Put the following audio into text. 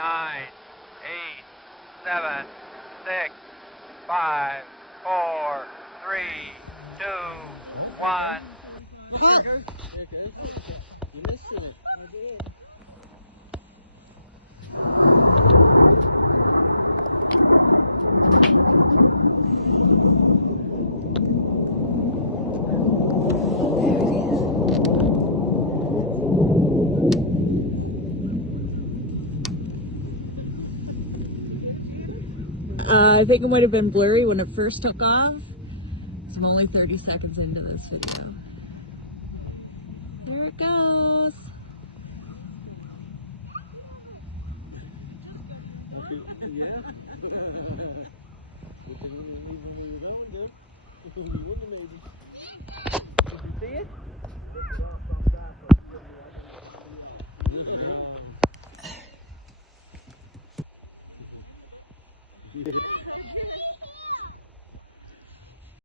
9, 8, 7, 6, 5, 4, 3, 2, 1. I think it might have been blurry when it first took off. So I'm only 30 seconds into this video. There it goes. Yeah. Did you see it?